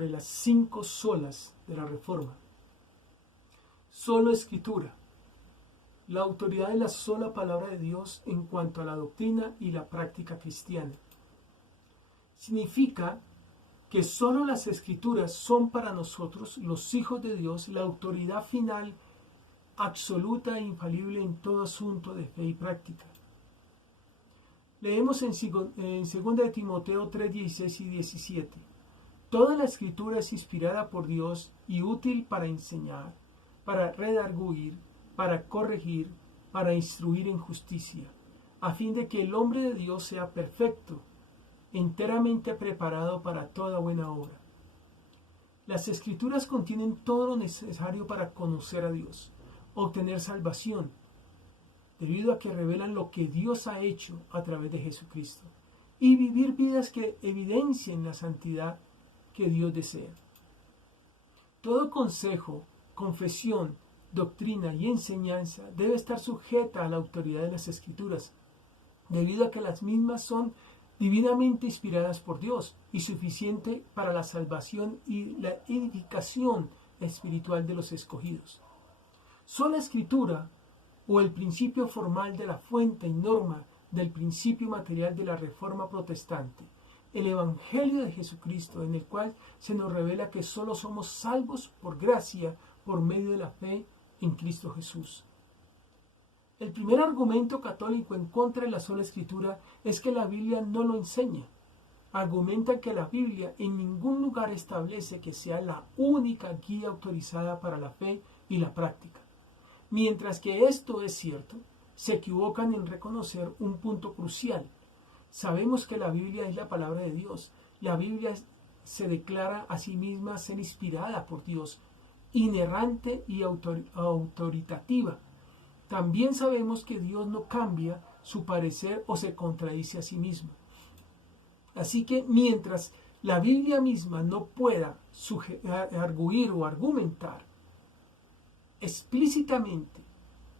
de las 5 solas de la Reforma. Solo Escritura. La autoridad de la sola palabra de Dios en cuanto a la doctrina y la práctica cristiana. Significa que solo las Escrituras son para nosotros, los hijos de Dios, la autoridad final, absoluta e infalible en todo asunto de fe y práctica. Leemos en 2 de Timoteo 3, 16 y 17. Toda la Escritura es inspirada por Dios y útil para enseñar, para redarguir, para corregir, para instruir en justicia, a fin de que el hombre de Dios sea perfecto, enteramente preparado para toda buena obra. Las Escrituras contienen todo lo necesario para conocer a Dios, obtener salvación, debido a que revelan lo que Dios ha hecho a través de Jesucristo, y vivir vidas que evidencien la santidad que Dios desea. Todo consejo, confesión, doctrina y enseñanza debe estar sujeta a la autoridad de las Escrituras, debido a que las mismas son divinamente inspiradas por Dios y suficiente para la salvación y la edificación espiritual de los escogidos. Sola Escritura, o el principio formal de la fuente y norma del principio material de la Reforma Protestante, el Evangelio de Jesucristo, en el cual se nos revela que solo somos salvos por gracia por medio de la fe en Cristo Jesús. El primer argumento católico en contra de la sola Escritura es que la Biblia no lo enseña. Argumentan que la Biblia en ningún lugar establece que sea la única guía autorizada para la fe y la práctica. Mientras que esto es cierto, se equivocan en reconocer un punto crucial. Sabemos que la Biblia es la palabra de Dios. La Biblia se declara a sí misma ser inspirada por Dios, inerrante y autoritativa. También sabemos que Dios no cambia su parecer o se contradice a sí mismo. Así que mientras la Biblia misma no pueda arguir o argumentar explícitamente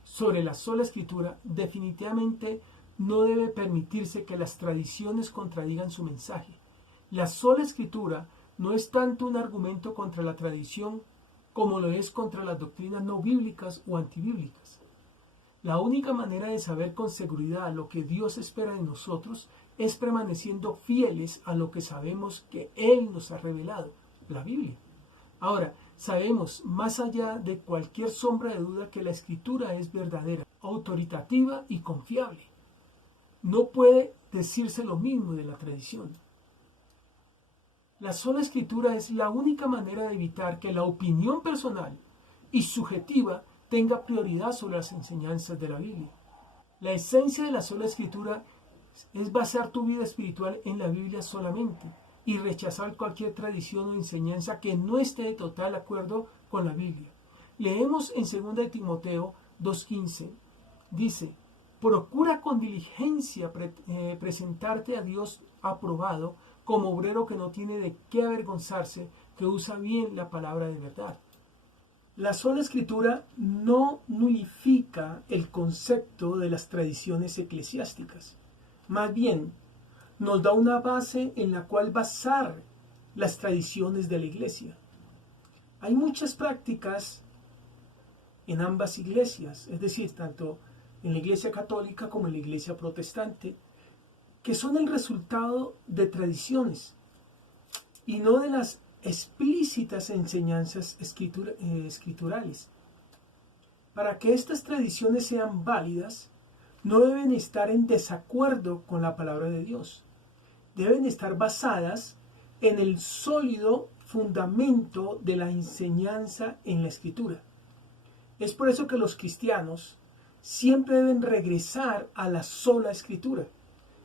sobre la sola Escritura, definitivamente no debe permitirse que las tradiciones contradigan su mensaje. La sola Escritura no es tanto un argumento contra la tradición como lo es contra las doctrinas no bíblicas o antibíblicas. La única manera de saber con seguridad lo que Dios espera de nosotros es permaneciendo fieles a lo que sabemos que Él nos ha revelado, la Biblia. Ahora, sabemos más allá de cualquier sombra de duda que la Escritura es verdadera, autoritativa y confiable. No puede decirse lo mismo de la tradición. La sola Escritura es la única manera de evitar que la opinión personal y subjetiva tenga prioridad sobre las enseñanzas de la Biblia. La esencia de la sola Escritura es basar tu vida espiritual en la Biblia solamente y rechazar cualquier tradición o enseñanza que no esté de total acuerdo con la Biblia. Leemos en 2 de Timoteo 2:15, dice: procura con diligencia presentarte a Dios aprobado como obrero que no tiene de qué avergonzarse, que usa bien la palabra de verdad. La sola Escritura no nulifica el concepto de las tradiciones eclesiásticas. Más bien, nos da una base en la cual basar las tradiciones de la Iglesia. Hay muchas prácticas en ambas iglesias, es decir, tanto en la Iglesia Católica como en la Iglesia Protestante, que son el resultado de tradiciones y no de las explícitas enseñanzas escriturales. Para que estas tradiciones sean válidas, no deben estar en desacuerdo con la palabra de Dios. Deben estar basadas en el sólido fundamento de la enseñanza en la Escritura. Es por eso que los cristianos siempre deben regresar a la sola Escritura,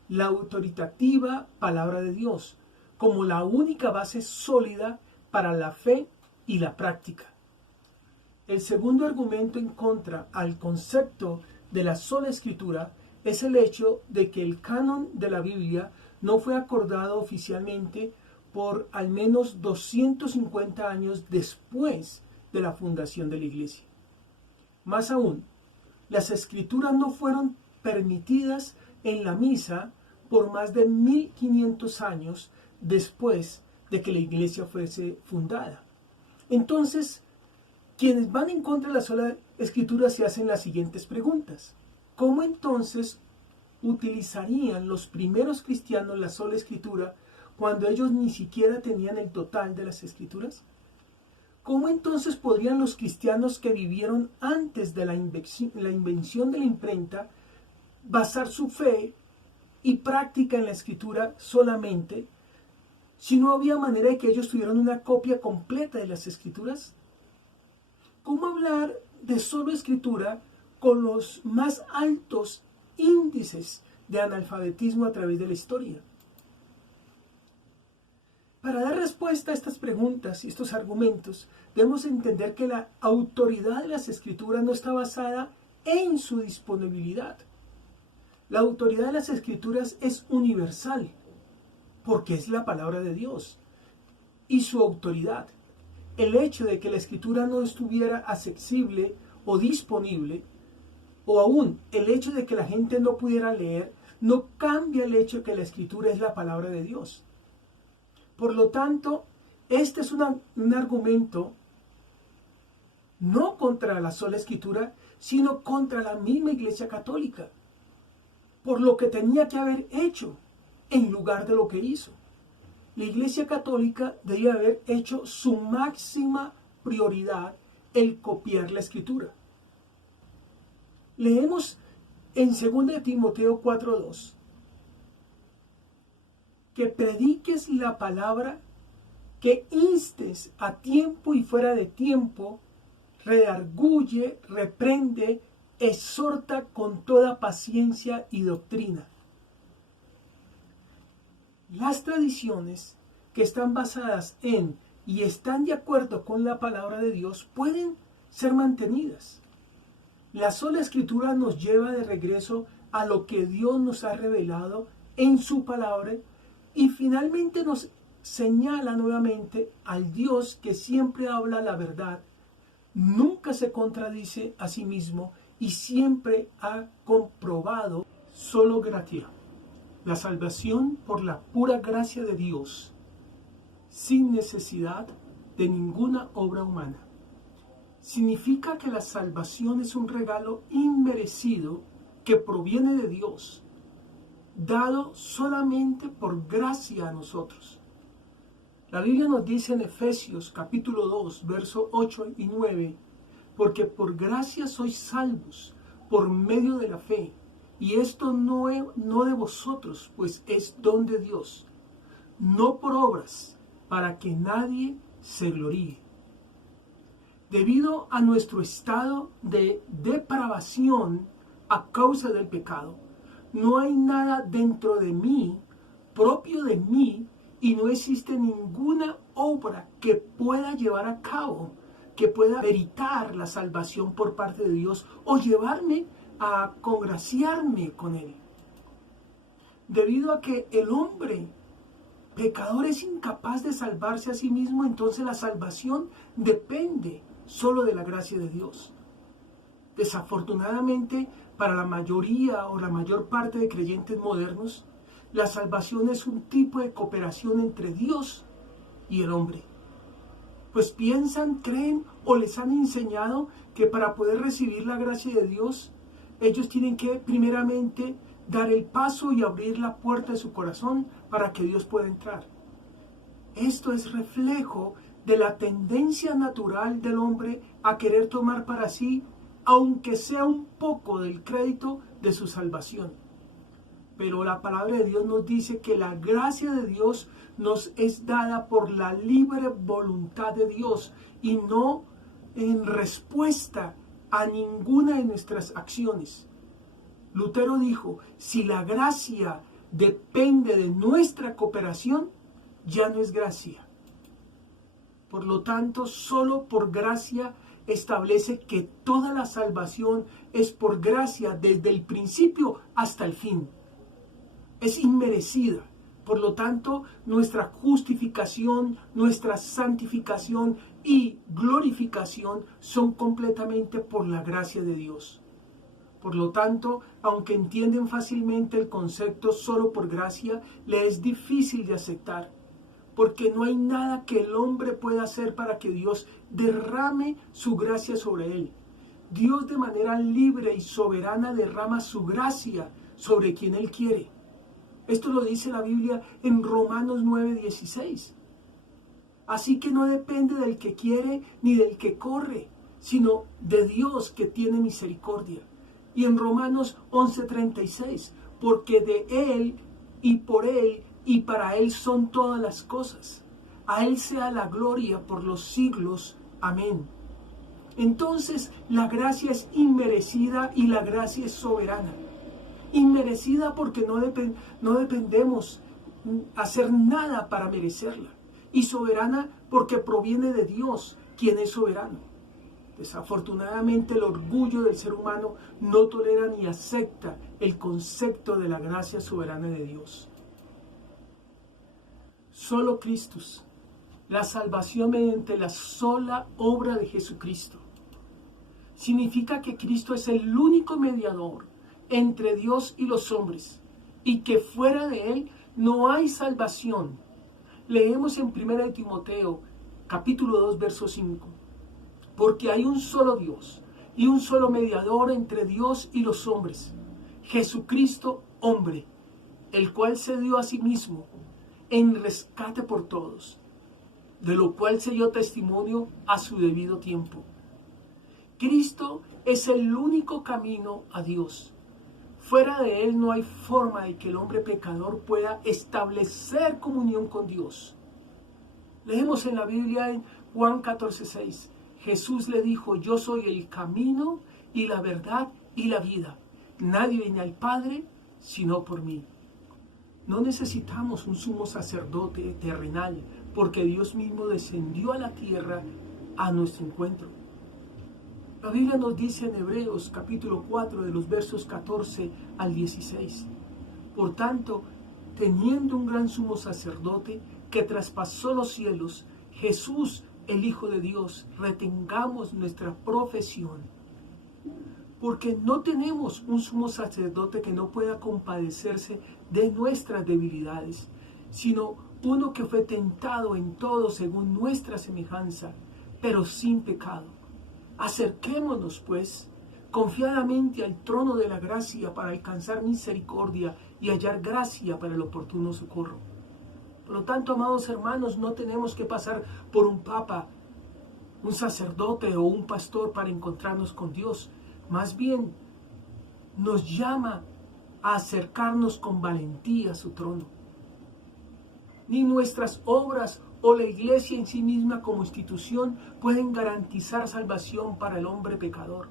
la autoritativa palabra de Dios, como la única base sólida para la fe y la práctica. El segundo argumento en contra al concepto de la sola Escritura es el hecho de que el canon de la Biblia no fue acordado oficialmente por al menos 250 años después de la fundación de la Iglesia. Más aún, las Escrituras no fueron permitidas en la misa por más de 1500 años después de que la iglesia fuese fundada. Entonces, quienes van en contra de la sola escritura se hacen las siguientes preguntas. ¿Cómo entonces utilizarían los primeros cristianos la sola escritura cuando ellos ni siquiera tenían el total de las escrituras? ¿Cómo entonces podrían los cristianos que vivieron antes de la invención de la imprenta basar su fe y práctica en la escritura solamente si no había manera de que ellos tuvieran una copia completa de las escrituras? ¿Cómo hablar de solo escritura con los más altos índices de analfabetismo a través de la historia? Para dar respuesta a estas preguntas y estos argumentos, debemos entender que la autoridad de las escrituras no está basada en su disponibilidad. La autoridad de las escrituras es universal, porque es la palabra de Dios. Y su autoridad, el hecho de que la escritura no estuviera accesible o disponible, o aún el hecho de que la gente no pudiera leer, no cambia el hecho de que la escritura es la palabra de Dios. Por lo tanto, este es un argumento no contra la sola escritura, sino contra la misma Iglesia Católica, por lo que tenía que haber hecho en lugar de lo que hizo. La Iglesia Católica debía haber hecho su máxima prioridad el copiar la escritura. Leemos en 2 Timoteo 4:2 que prediques la palabra, que instes a tiempo y fuera de tiempo, redarguye, reprende, exhorta con toda paciencia y doctrina. Las tradiciones que están basadas en y están de acuerdo con la palabra de Dios pueden ser mantenidas. La sola escritura nos lleva de regreso a lo que Dios nos ha revelado en su palabra y finalmente nos señala nuevamente al Dios que siempre habla la verdad, nunca se contradice a sí mismo y siempre ha comprobado solo gratia. La salvación por la pura gracia de Dios, sin necesidad de ninguna obra humana. Significa que la salvación es un regalo inmerecido que proviene de Dios, dado solamente por gracia a nosotros. La Biblia nos dice en Efesios capítulo 2, versos 8 y 9, porque por gracia sois salvos, por medio de la fe, y esto no de vosotros, pues es don de Dios, no por obras, para que nadie se gloríe. Debido a nuestro estado de depravación a causa del pecado, no hay nada dentro de mí, propio de mí, y no existe ninguna obra que pueda llevar a cabo, que pueda meritar la salvación por parte de Dios o llevarme a congraciarme con Él. Debido a que el hombre pecador es incapaz de salvarse a sí mismo, entonces la salvación depende solo de la gracia de Dios. Desafortunadamente, para la mayoría o la mayor parte de creyentes modernos, la salvación es un tipo de cooperación entre Dios y el hombre. Pues piensan, creen o les han enseñado que para poder recibir la gracia de Dios, ellos tienen que primeramente dar el paso y abrir la puerta de su corazón para que Dios pueda entrar. Esto es reflejo de la tendencia natural del hombre a querer tomar para sí, aunque sea un poco del crédito de su salvación. Pero la palabra de Dios nos dice que la gracia de Dios nos es dada por la libre voluntad de Dios y no en respuesta a ninguna de nuestras acciones. Lutero dijo, si la gracia depende de nuestra cooperación, ya no es gracia. Por lo tanto, solo por gracia establece que toda la salvación es por gracia desde el principio hasta el fin. Es inmerecida. Por lo tanto, nuestra justificación, nuestra santificación y glorificación son completamente por la gracia de Dios. Por lo tanto, aunque entienden fácilmente el concepto solo por gracia, le es difícil de aceptar, porque no hay nada que el hombre pueda hacer para que Dios derrame su gracia sobre él. Dios de manera libre y soberana derrama su gracia sobre quien Él quiere. Esto lo dice la Biblia en Romanos 9:16. Así que no depende del que quiere ni del que corre, sino de Dios que tiene misericordia. Y en Romanos 11:36, porque de Él y por Él y para Él son todas las cosas. A Él sea la gloria por los siglos. Amén. Entonces la gracia es inmerecida y la gracia es soberana. Inmerecida porque no dependemos hacer nada para merecerla. Y soberana porque proviene de Dios, quien es soberano. Desafortunadamente el orgullo del ser humano no tolera ni acepta el concepto de la gracia soberana de Dios. Solo Cristo, la salvación mediante la sola obra de Jesucristo. Significa que Cristo es el único mediador entre Dios y los hombres y que fuera de Él no hay salvación. Leemos en 1 Timoteo capítulo 2 verso 5. Porque hay un solo Dios y un solo mediador entre Dios y los hombres, Jesucristo hombre, el cual se dio a sí mismo en rescate por todos, de lo cual se dio testimonio a su debido tiempo. Cristo es el único camino a Dios. Fuera de Él no hay forma de que el hombre pecador pueda establecer comunión con Dios. Leemos en la Biblia en Juan 14:6. Jesús le dijo, yo soy el camino y la verdad y la vida. Nadie viene al Padre sino por mí. No necesitamos un sumo sacerdote terrenal, porque Dios mismo descendió a la tierra a nuestro encuentro. La Biblia nos dice en Hebreos capítulo 4 de los versos 14 al 16. Por tanto, teniendo un gran sumo sacerdote que traspasó los cielos, Jesús, el Hijo de Dios, retengamos nuestra profesión. Porque no tenemos un sumo sacerdote que no pueda compadecerse de nuestras debilidades, sino uno que fue tentado en todo según nuestra semejanza, pero sin pecado. Acerquémonos, pues, confiadamente al trono de la gracia para alcanzar misericordia y hallar gracia para el oportuno socorro. Por lo tanto, amados hermanos, no tenemos que pasar por un papa, un sacerdote o un pastor para encontrarnos con Dios. Más bien, nos llama a acercarnos con valentía a su trono. Ni nuestras obras o la iglesia en sí misma como institución pueden garantizar salvación para el hombre pecador.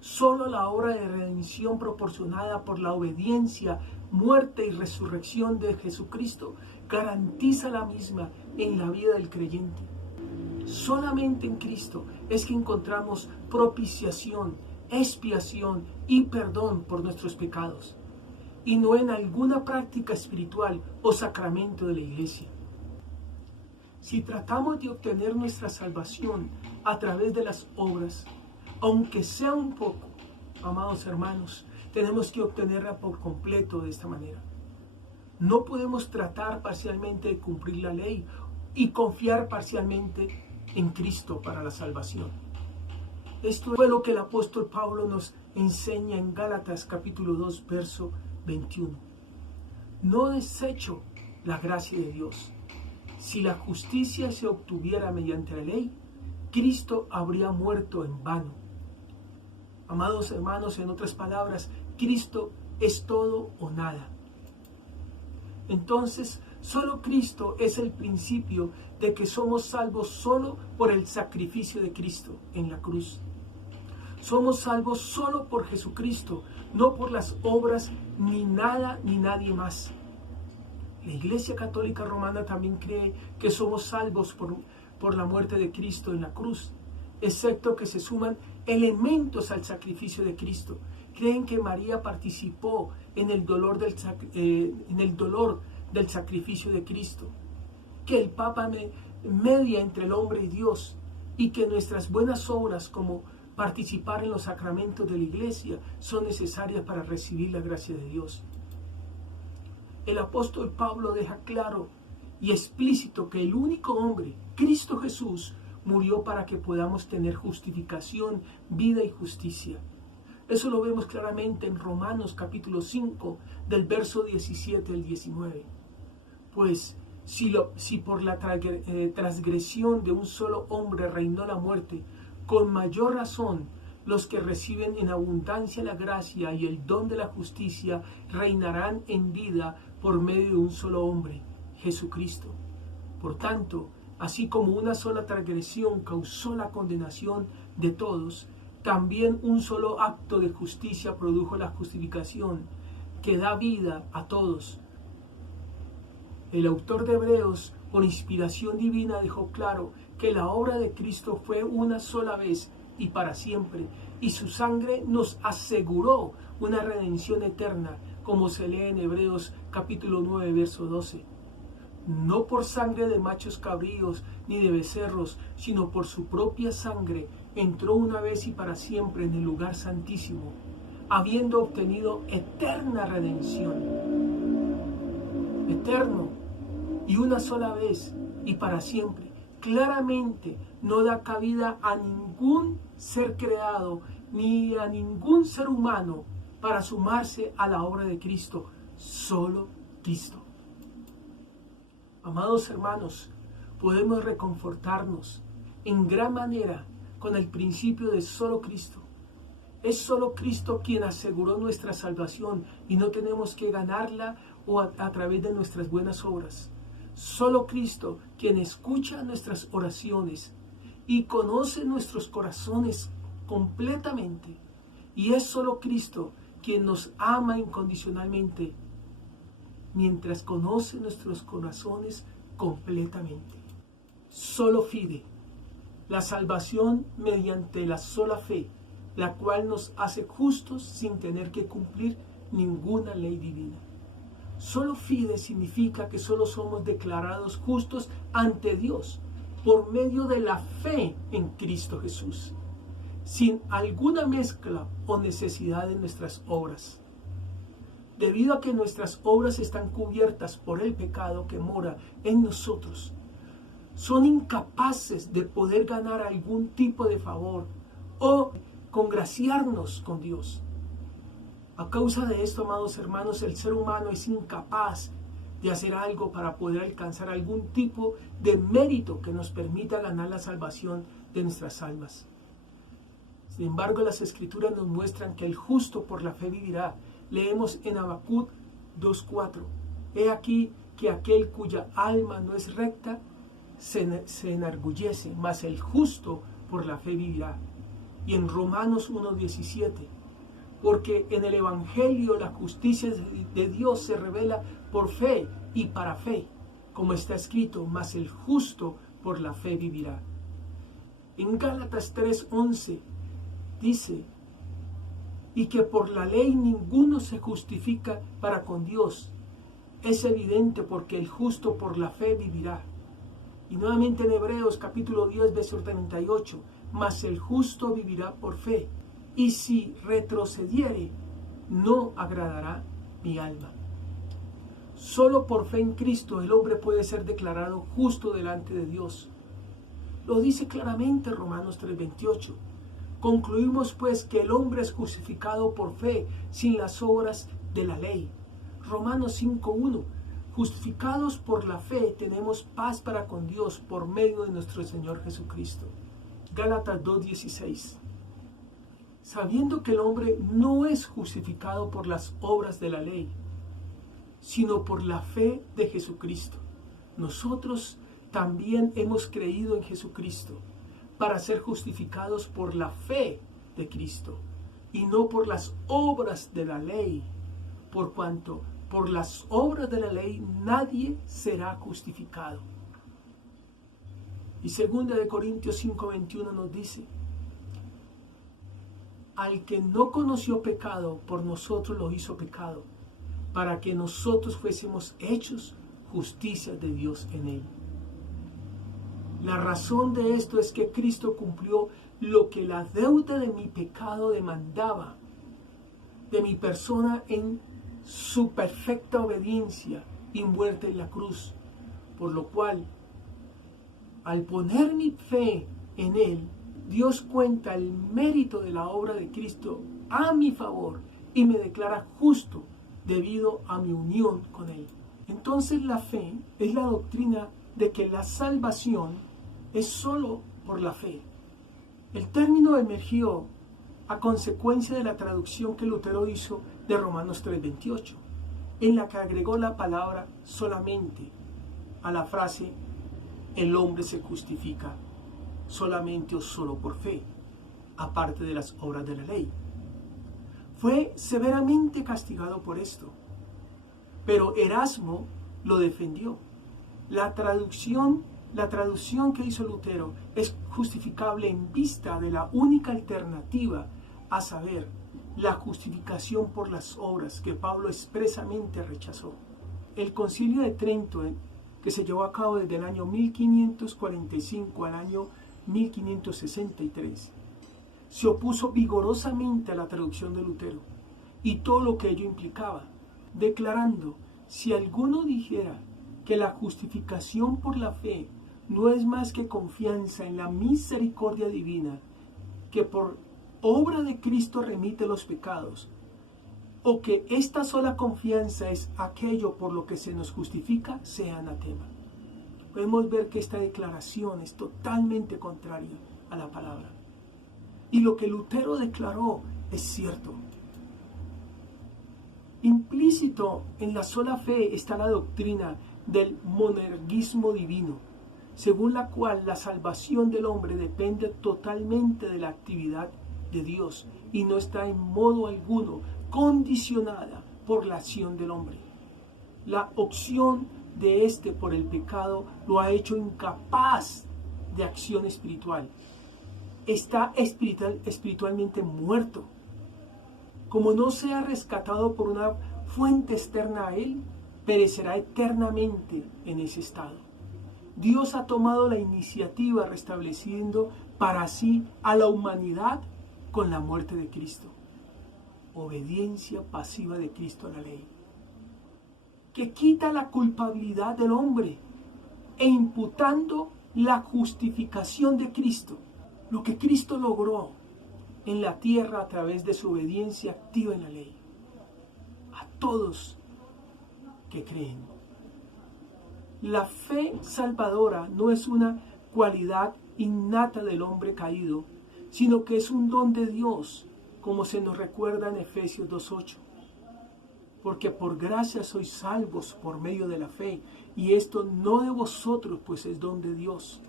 Solo la obra de redención proporcionada por la obediencia, muerte y resurrección de Jesucristo garantiza la misma en la vida del creyente. Solamente en Cristo es que encontramos propiciación, expiación y perdón por nuestros pecados, y no en alguna práctica espiritual o sacramento de la iglesia. Si tratamos de obtener nuestra salvación a través de las obras, aunque sea un poco, amados hermanos, tenemos que obtenerla por completo de esta manera. No podemos tratar parcialmente de cumplir la ley y confiar parcialmente en Cristo para la salvación. Esto fue lo que el apóstol Pablo nos enseña en Gálatas capítulo 2, verso 21. No desecho la gracia de Dios. Si la justicia se obtuviera mediante la ley, Cristo habría muerto en vano. Amados hermanos, en otras palabras, Cristo es todo o nada. Entonces, solo Cristo es el principio de que somos salvos solo por el sacrificio de Cristo en la cruz. Somos salvos solo por Jesucristo, no por las obras ni nada ni nadie más. La Iglesia Católica Romana también cree que somos salvos por la muerte de Cristo en la cruz, excepto que se suman elementos al sacrificio de Cristo. Creen que María participó en el dolor del sacrificio de Cristo, que el Papa media entre el hombre y Dios, y que nuestras buenas obras como participar en los sacramentos de la Iglesia son necesarias para recibir la gracia de Dios. El apóstol Pablo deja claro y explícito que el único hombre, Cristo Jesús, murió para que podamos tener justificación, vida y justicia. Eso lo vemos claramente en Romanos capítulo 5, del verso 17 al 19. Pues si por la transgresión de un solo hombre reinó la muerte, con mayor razón los que reciben en abundancia la gracia y el don de la justicia reinarán en vida por medio de un solo hombre, Jesucristo. Por tanto, así como una sola transgresión causó la condenación de todos, también un solo acto de justicia produjo la justificación que da vida a todos. El autor de Hebreos, por inspiración divina, dejó claro que la obra de Cristo fue una sola vez y para siempre, y su sangre nos aseguró una redención eterna, como se lee en Hebreos capítulo 9, verso 12. No por sangre de machos cabríos ni de becerros, sino por su propia sangre, entró una vez y para siempre en el lugar santísimo, habiendo obtenido eterna redención. Eterno, y una sola vez y para siempre. Claramente no da cabida a ningún ser creado ni a ningún ser humano para sumarse a la obra de Cristo, solo Cristo. Amados hermanos, podemos reconfortarnos en gran manera con el principio de solo Cristo. Es solo Cristo quien aseguró nuestra salvación y no tenemos que ganarla o a través de nuestras buenas obras. Solo Cristo quien escucha nuestras oraciones y conoce nuestros corazones completamente. Y es solo Cristo quien nos ama incondicionalmente mientras conoce nuestros corazones completamente. Solo fide, la salvación mediante la sola fe, la cual nos hace justos sin tener que cumplir ninguna ley divina. Solo fide significa que solo somos declarados justos ante Dios por medio de la fe en Cristo Jesús, sin alguna mezcla o necesidad de nuestras obras. Debido a que nuestras obras están cubiertas por el pecado que mora en nosotros, son incapaces de poder ganar algún tipo de favor o congraciarnos con Dios. A causa de esto, amados hermanos, el ser humano es incapaz de hacer algo para poder alcanzar algún tipo de mérito que nos permita ganar la salvación de nuestras almas. Sin embargo, las Escrituras nos muestran que el justo por la fe vivirá. Leemos en Habacuc 2:4. He aquí que aquel cuya alma no es recta se enorgullece, mas el justo por la fe vivirá. Y en Romanos 1:17. Porque en el Evangelio la justicia de Dios se revela por fe y para fe, como está escrito, mas el justo por la fe vivirá. En Gálatas 3:11 dice, y que por la ley ninguno se justifica para con Dios. Es evidente porque el justo por la fe vivirá. Y nuevamente en Hebreos capítulo 10, verso 38, mas el justo vivirá por fe. Y si retrocediere, no agradará mi alma. Solo por fe en Cristo el hombre puede ser declarado justo delante de Dios. Lo dice claramente Romanos 3:28. Concluimos pues que el hombre es justificado por fe sin las obras de la ley. Romanos 5:1. Justificados por la fe tenemos paz para con Dios por medio de nuestro Señor Jesucristo. Gálatas 2:16. Sabiendo que el hombre no es justificado por las obras de la ley, sino por la fe de Jesucristo. Nosotros también hemos creído en Jesucristo para ser justificados por la fe de Cristo y no por las obras de la ley, por cuanto por las obras de la ley nadie será justificado. Y 2 Corintios 5:21 nos dice, al que no conoció pecado, por nosotros lo hizo pecado, para que nosotros fuésemos hechos justicia de Dios en él. La razón de esto es que Cristo cumplió lo que la deuda de mi pecado demandaba de mi persona en su perfecta obediencia y muerte en la cruz. Por lo cual, al poner mi fe en Él, Dios cuenta el mérito de la obra de Cristo a mi favor y me declara justo debido a mi unión con Él. Entonces la fe es la doctrina de que la salvación es solo por la fe. El término emergió a consecuencia de la traducción que Lutero hizo de Romanos 3:28, en la que agregó la palabra solamente a la frase el hombre se justifica solamente o solo por fe, aparte de las obras de la ley. Fue severamente castigado por esto, pero Erasmo lo defendió. La traducción que hizo Lutero es justificable en vista de la única alternativa, a saber, la justificación por las obras que Pablo expresamente rechazó. El Concilio de Trento, que se llevó a cabo desde el año 1545 al año 1563, se opuso vigorosamente a la traducción de Lutero y todo lo que ello implicaba, declarando: si alguno dijera que la justificación por la fe no es más que confianza en la misericordia divina, que por obra de Cristo remite los pecados, o que esta sola confianza es aquello por lo que se nos justifica, sea anatema. Podemos ver que esta declaración es totalmente contraria a la palabra. Y lo que Lutero declaró es cierto. Implícito en la sola fe está la doctrina del monergismo divino, según la cual la salvación del hombre depende totalmente de la actividad de Dios y no está en modo alguno condicionada por la acción del hombre. La opción de éste por el pecado lo ha hecho incapaz de acción espiritual. Está espiritualmente muerto. Como no sea rescatado por una fuente externa a él, perecerá eternamente en ese estado. Dios ha tomado la iniciativa restableciendo para sí a la humanidad con la muerte de Cristo. Obediencia pasiva de Cristo a la ley, que quita la culpabilidad del hombre e imputando la justificación de Cristo, lo que Cristo logró en la tierra a través de su obediencia activa en la ley, a todos que creen. La fe salvadora no es una cualidad innata del hombre caído, sino que es un don de Dios, como se nos recuerda en Efesios 2:8. Porque por gracia sois salvos por medio de la fe, y esto no de vosotros, pues es don de Dios.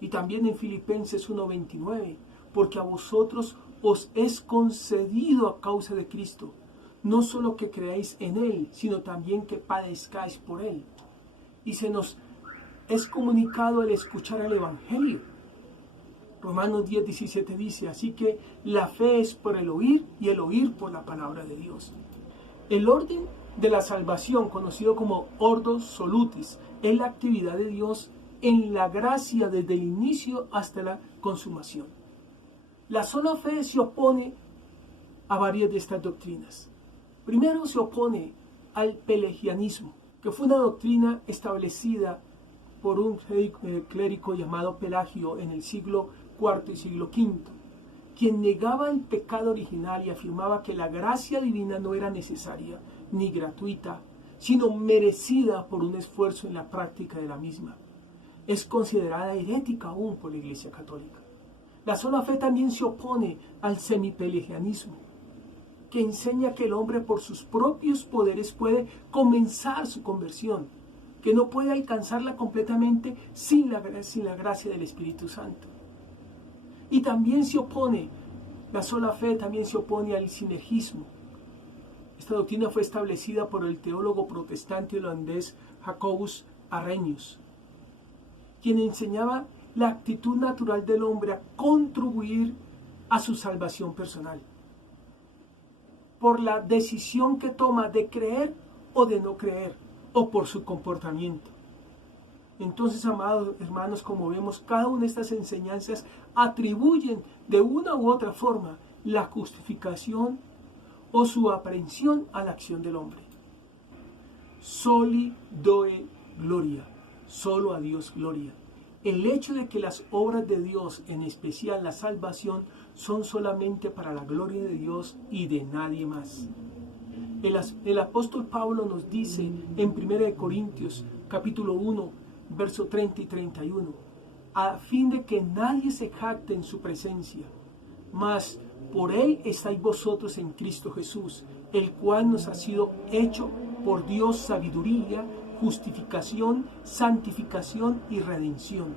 Y también en Filipenses 1:29, porque a vosotros os es concedido a causa de Cristo, no solo que creáis en Él, sino también que padezcáis por Él. Y se nos es comunicado el escuchar el Evangelio. Romanos 10:17 dice: así que la fe es por el oír y el oír por la palabra de Dios. El orden de la salvación, conocido como Ordo Solutis, es la actividad de Dios en la gracia desde el inicio hasta la consumación. La sola fe se opone a varias de estas doctrinas. Primero se opone al pelagianismo, que fue una doctrina establecida por un clérigo llamado Pelagio en el siglo IV y siglo V, quien negaba el pecado original y afirmaba que la gracia divina no era necesaria ni gratuita, sino merecida por un esfuerzo en la práctica de la misma. Es considerada herética aún por la Iglesia Católica. La sola fe también se opone al semipelagianismo, que enseña que el hombre por sus propios poderes puede comenzar su conversión, que no puede alcanzarla completamente sin la gracia del Espíritu Santo. Y también se opone, la sola fe también se opone al sinergismo. Esta doctrina fue establecida por el teólogo protestante holandés Jacobus Arrhenius, quien enseñaba la actitud natural del hombre a contribuir a su salvación personal, por la decisión que toma de creer o de no creer, o por su comportamiento. Entonces, amados hermanos, como vemos, cada una de estas enseñanzas atribuyen de una u otra forma la justificación o su aprehensión a la acción del hombre. Soli Deo Gloria, Solo a Dios gloria. El hecho de que las obras de Dios, en especial la salvación, son solamente para la gloria de Dios y de nadie más. El apóstol Pablo nos dice en 1 Corintios capítulo 1, verso 30 y 31, a fin de que nadie se jacte en su presencia, mas por él estáis vosotros en Cristo Jesús, el cual nos ha sido hecho por Dios sabiduría, justificación, santificación y redención,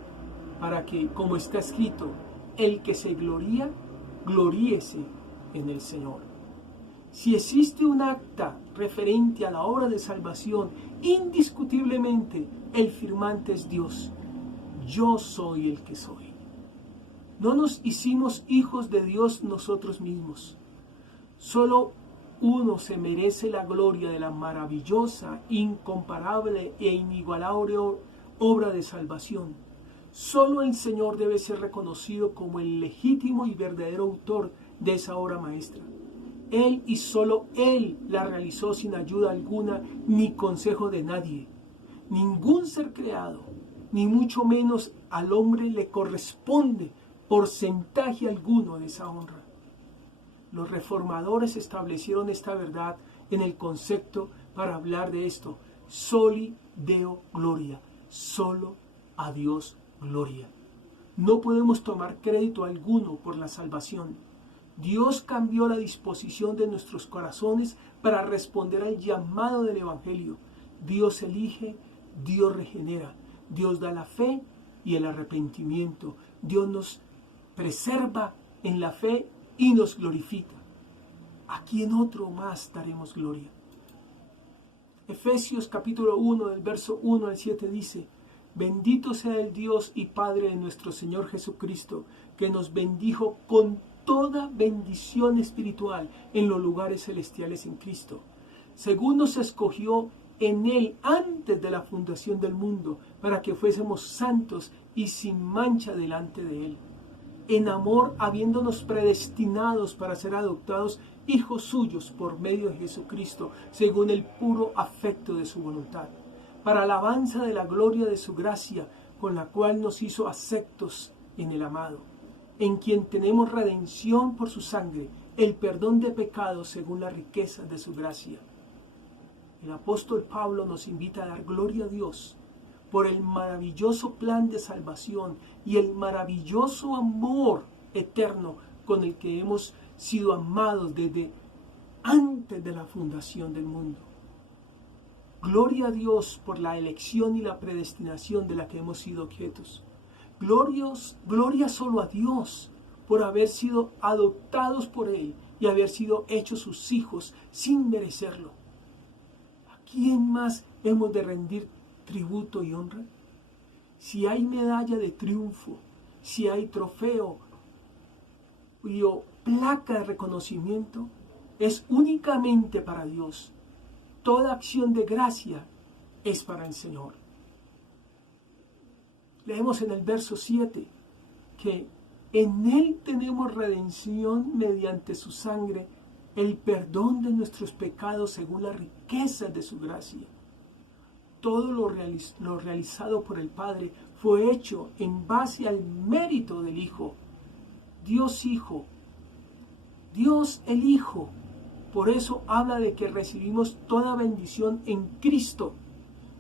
para que, como está escrito, el que se gloría, gloríese en el Señor. Si existe un acta referente a la obra de salvación, indiscutiblemente el firmante es Dios. Yo soy el que soy. No nos hicimos hijos de Dios nosotros mismos. Solo uno se merece la gloria de la maravillosa, incomparable e inigualable obra de salvación. Solo el Señor debe ser reconocido como el legítimo y verdadero autor de esa obra maestra. Él y solo Él la realizó sin ayuda alguna ni consejo de nadie. Ningún ser creado, ni mucho menos al hombre, le corresponde porcentaje alguno de esa honra. Los reformadores establecieron esta verdad en el concepto para hablar de esto: soli Deo gloria, solo a Dios gloria. No podemos tomar crédito alguno por la salvación. Dios cambió la disposición de nuestros corazones para responder al llamado del Evangelio. Dios elige, Dios regenera, Dios da la fe y el arrepentimiento. Dios nos preserva en la fe y nos glorifica. ¿A quién otro más daremos gloria? Efesios capítulo 1, del verso 1 al 7 dice: bendito sea el Dios y Padre de nuestro Señor Jesucristo, que nos bendijo con toda bendición espiritual en los lugares celestiales en Cristo, según nos escogió en Él antes de la fundación del mundo, para que fuésemos santos y sin mancha delante de Él. En amor, habiéndonos predestinados para ser adoptados hijos suyos por medio de Jesucristo, según el puro afecto de su voluntad, para alabanza de la gloria de su gracia, con la cual nos hizo aceptos en el amado, en quien tenemos redención por su sangre, el perdón de pecados según la riqueza de su gracia. El apóstol Pablo nos invita a dar gloria a Dios por el maravilloso plan de salvación y el maravilloso amor eterno con el que hemos sido amados desde antes de la fundación del mundo. Gloria a Dios por la elección y la predestinación de la que hemos sido objetos. Gloria solo a Dios por haber sido adoptados por Él y haber sido hechos sus hijos sin merecerlo. ¿A quién más hemos de rendir tributo y honra? Si hay medalla de triunfo, si hay trofeo o placa de reconocimiento, es únicamente para Dios. Toda acción de gracia es para el Señor. Leemos en el verso 7 que en Él tenemos redención mediante su sangre, el perdón de nuestros pecados según la riqueza de su gracia. Todo lo realizado por el Padre fue hecho en base al mérito del Hijo. Dios Hijo, Dios el Hijo. Por eso habla de que recibimos toda bendición en Cristo,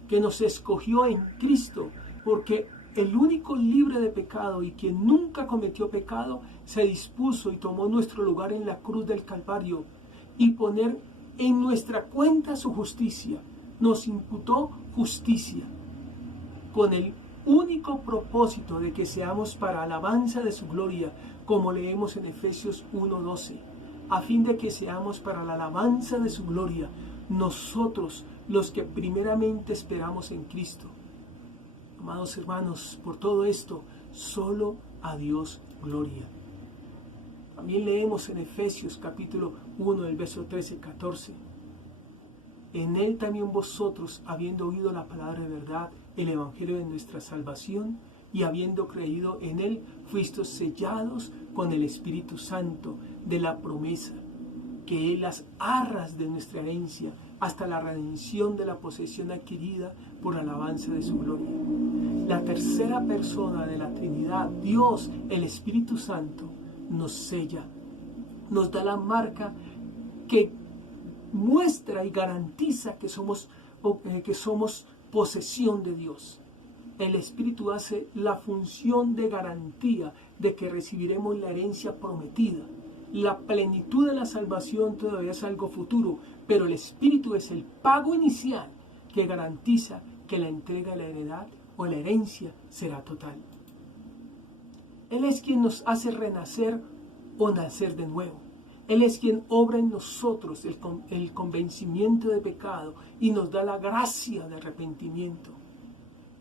que nos escogió en Cristo, porque el único libre de pecado y quien nunca cometió pecado se dispuso y tomó nuestro lugar en la cruz del Calvario y poner en nuestra cuenta su justicia. Nos imputó justicia con el único propósito de que seamos para alabanza de su gloria, como leemos en Efesios 1:12, a fin de que seamos para la alabanza de su gloria, nosotros los que primeramente esperamos en Cristo. Amados hermanos, por todo esto, solo a Dios gloria. También leemos en Efesios capítulo 1, del verso 13-14. En Él también vosotros, habiendo oído la palabra de verdad, el evangelio de nuestra salvación, y habiendo creído en Él, fuisteis sellados con el Espíritu Santo de la promesa, que es las arras de nuestra herencia, hasta la redención de la posesión adquirida por alabanza de su gloria. La tercera persona de la Trinidad, Dios, el Espíritu Santo, nos sella, nos da la marca que muestra y garantiza que somos posesión de Dios. El Espíritu hace la función de garantía de que recibiremos la herencia prometida. La plenitud de la salvación todavía es algo futuro, pero el Espíritu es el pago inicial que garantiza que la entrega de la heredad o la herencia será total. Él es quien nos hace renacer o nacer de nuevo. Él es quien obra en nosotros el convencimiento de pecado y nos da la gracia de arrepentimiento.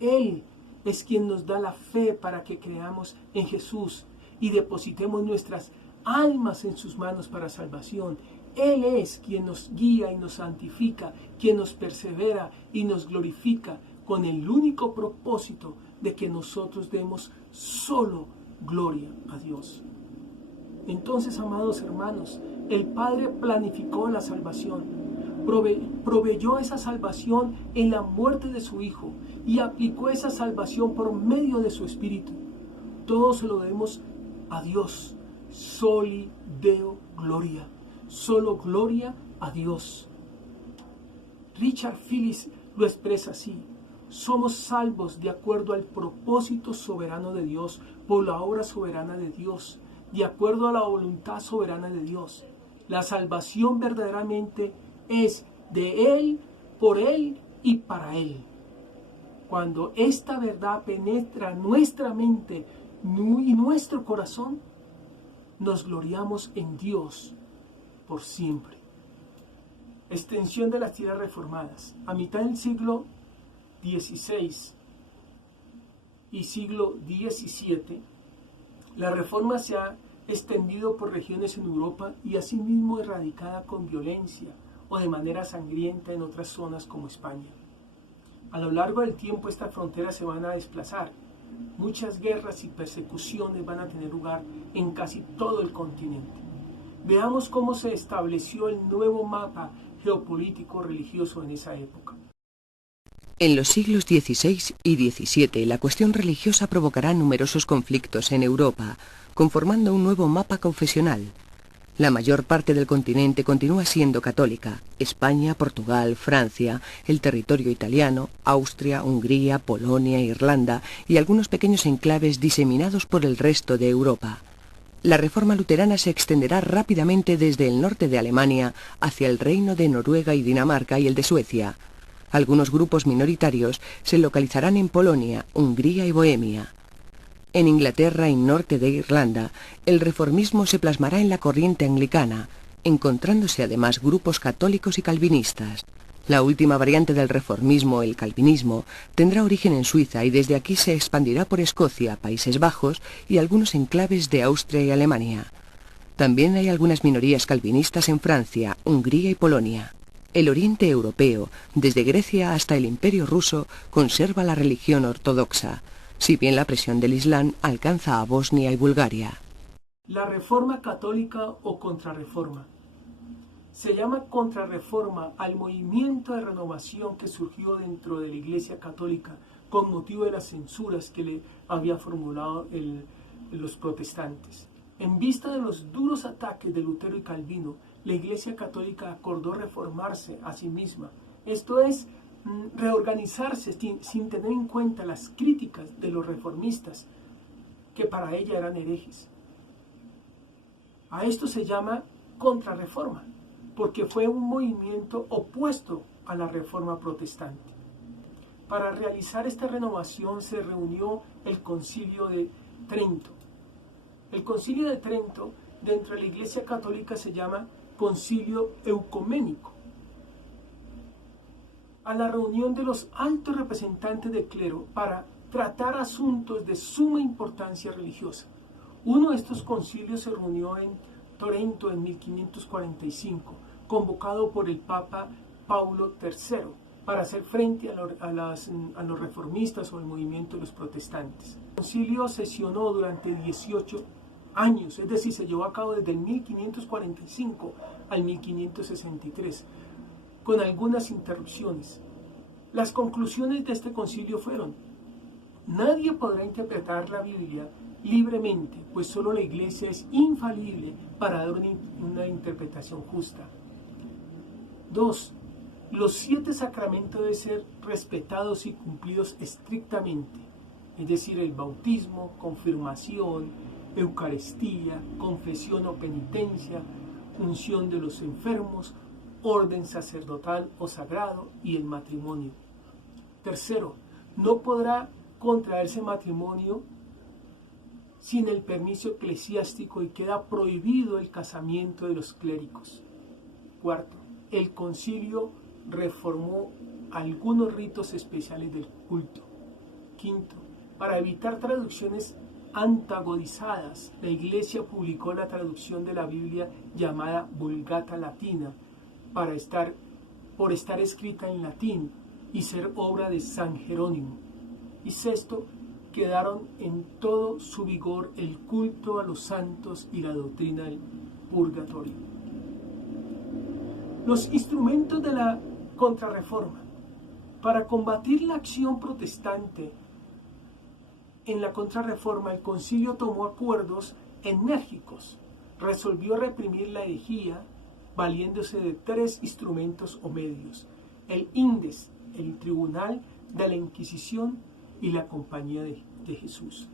Él es quien nos da la fe para que creamos en Jesús y depositemos nuestras almas en sus manos para salvación. Él es quien nos guía y nos santifica, quien nos persevera y nos glorifica con el único propósito de que nosotros demos solo gloria a Dios. Entonces, amados hermanos, el Padre planificó la salvación, proveyó esa salvación en la muerte de su Hijo y aplicó esa salvación por medio de su Espíritu. Todo se lo debemos a Dios. Soli Deo Gloria. Solo gloria a Dios. Richard Phillips lo expresa así: somos salvos de acuerdo al propósito soberano de Dios, por la obra soberana de Dios, de acuerdo a la voluntad soberana de Dios. La salvación verdaderamente es de Él, por Él y para Él. Cuando esta verdad penetra nuestra mente y nuestro corazón, nos gloriamos en Dios por siempre. Extensión de las tierras reformadas. A mitad del siglo XVI y siglo XVII, la reforma se ha extendido por regiones en Europa y asimismo erradicada con violencia o de manera sangrienta en otras zonas como España. A lo largo del tiempo estas fronteras se van a desplazar. Muchas guerras y persecuciones van a tener lugar en casi todo el continente. Veamos cómo se estableció el nuevo mapa geopolítico religioso en esa época. En los siglos XVI y XVII, la cuestión religiosa provocará numerosos conflictos en Europa, conformando un nuevo mapa confesional. La mayor parte del continente continúa siendo católica: España, Portugal, Francia, el territorio italiano, Austria, Hungría, Polonia, Irlanda y algunos pequeños enclaves diseminados por el resto de Europa. La reforma luterana se extenderá rápidamente desde el norte de Alemania hacia el reino de Noruega y Dinamarca y el de Suecia. Algunos grupos minoritarios se localizarán en Polonia, Hungría y Bohemia. En Inglaterra y norte de Irlanda, el reformismo se plasmará en la corriente anglicana, encontrándose además grupos católicos y calvinistas. La última variante del reformismo, el calvinismo, tendrá origen en Suiza y desde aquí se expandirá por Escocia, Países Bajos y algunos enclaves de Austria y Alemania. También hay algunas minorías calvinistas en Francia, Hungría y Polonia. El oriente europeo, desde Grecia hasta el Imperio ruso, conserva la religión ortodoxa, si bien la presión del Islam alcanza a Bosnia y Bulgaria. La reforma católica o contrarreforma. Se llama contrarreforma al movimiento de renovación que surgió dentro de la Iglesia Católica con motivo de las censuras que le había formulado los protestantes. En vista de los duros ataques de Lutero y Calvino, la Iglesia Católica acordó reformarse a sí misma. Esto es, reorganizarse sin tener en cuenta las críticas de los reformistas, que para ella eran herejes. A esto se llama contrarreforma, porque fue un movimiento opuesto a la reforma protestante. Para realizar esta renovación se reunió el Concilio de Trento. El Concilio de Trento, dentro de la Iglesia Católica, se llama Concilio Ecuménico. A la reunión de los altos representantes del clero para tratar asuntos de suma importancia religiosa. Uno de estos concilios se reunió en Trento en 1545, convocado por el Papa Paulo III, para hacer frente a los reformistas o el movimiento de los protestantes. El concilio sesionó durante 18 años, es decir, se llevó a cabo desde el 1545 al 1563, con algunas interrupciones. Las conclusiones de este concilio fueron: nadie podrá interpretar la Biblia libremente, pues solo la Iglesia es infalible para dar una interpretación justa. 2. Los 7 sacramentos deben ser respetados y cumplidos estrictamente, es decir, el bautismo, confirmación, Eucaristía, confesión o penitencia, unción de los enfermos, orden sacerdotal o sagrado y el matrimonio. 3. No podrá contraerse matrimonio sin el permiso eclesiástico y queda prohibido el casamiento de los clérigos. 4. El concilio reformó algunos ritos especiales del culto. 5. Para evitar traducciones antagonizadas, la Iglesia publicó la traducción de la Biblia llamada Vulgata Latina, por estar escrita en latín y ser obra de San Jerónimo. Y 6. Quedaron en todo su vigor el culto a los santos y la doctrina del purgatorio. Los instrumentos de la Contrarreforma. Para combatir la acción protestante en la Contrarreforma, el concilio tomó acuerdos enérgicos. Resolvió reprimir la herejía valiéndose de 3 instrumentos o medios: el Indes, el Tribunal de la Inquisición y la Compañía de Jesús.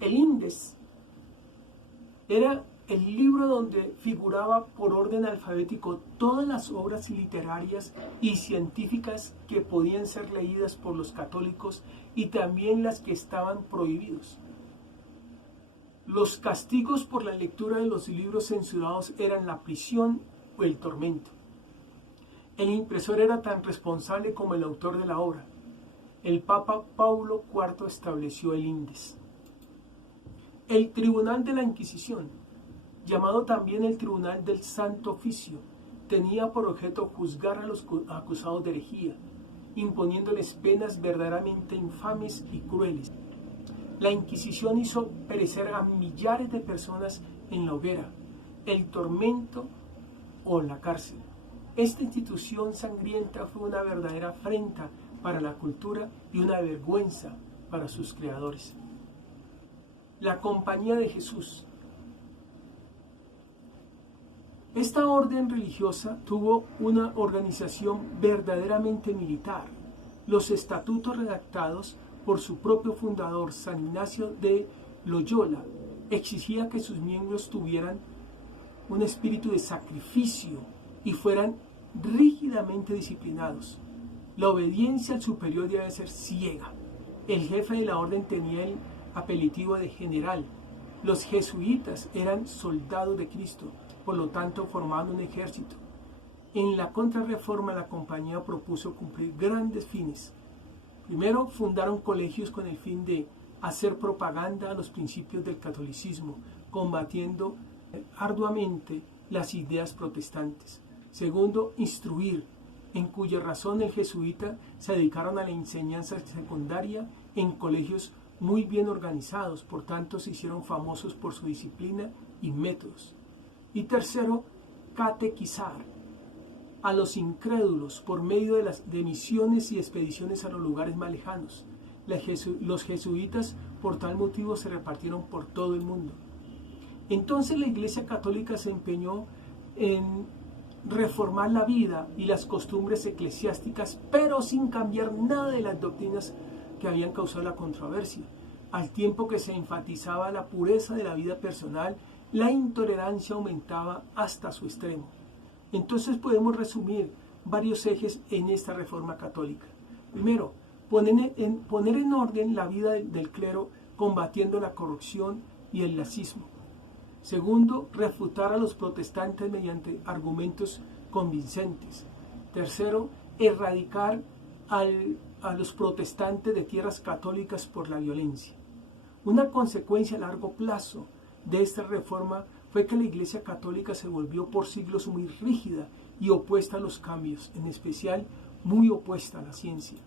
El Indes era el libro donde figuraba por orden alfabético todas las obras literarias y científicas que podían ser leídas por los católicos y también las que estaban prohibidos. Los castigos por la lectura de los libros censurados eran la prisión o el tormento. El impresor era tan responsable como el autor de la obra. El Papa Paulo IV estableció el Indes. El Tribunal de la Inquisición, llamado también el Tribunal del Santo Oficio, tenía por objeto juzgar a los acusados de herejía, imponiéndoles penas verdaderamente infames y crueles. La Inquisición hizo perecer a millares de personas en la hoguera, el tormento o la cárcel. Esta institución sangrienta fue una verdadera afrenta para la cultura y una vergüenza para sus creadores. La Compañía de Jesús. Esta orden religiosa tuvo una organización verdaderamente militar. Los estatutos redactados por su propio fundador, San Ignacio de Loyola, exigía que sus miembros tuvieran un espíritu de sacrificio y fueran rígidamente disciplinados. La obediencia al superior debe ser ciega. El jefe de la orden tenía el apelativo de general. Los jesuitas eran soldados de Cristo, por lo tanto formaban un ejército. En la Contrarreforma, la Compañía propuso cumplir grandes fines. Primero, fundaron colegios con el fin de hacer propaganda a los principios del catolicismo, combatiendo arduamente las ideas protestantes. Segundo, instruir, en cuya razón el jesuita se dedicaron a la enseñanza secundaria en colegios muy bien organizados, por tanto se hicieron famosos por su disciplina y métodos. Y tercero, catequizar a los incrédulos por medio de misiones y expediciones a los lugares más lejanos. Los jesuitas por tal motivo se repartieron por todo el mundo. Entonces la Iglesia Católica se empeñó en reformar la vida y las costumbres eclesiásticas, pero sin cambiar nada de las doctrinas que habían causado la controversia, al tiempo que se enfatizaba la pureza de la vida personal. La intolerancia aumentaba hasta su extremo. Entonces podemos resumir varios ejes en esta reforma católica. Primero, poner en orden la vida del clero, combatiendo la corrupción y el laxismo. Segundo, refutar a los protestantes mediante argumentos convincentes. Tercero, erradicar a los protestantes de tierras católicas por la violencia. Una consecuencia a largo plazo de esta reforma fue que la Iglesia Católica se volvió por siglos muy rígida y opuesta a los cambios, en especial muy opuesta a la ciencia.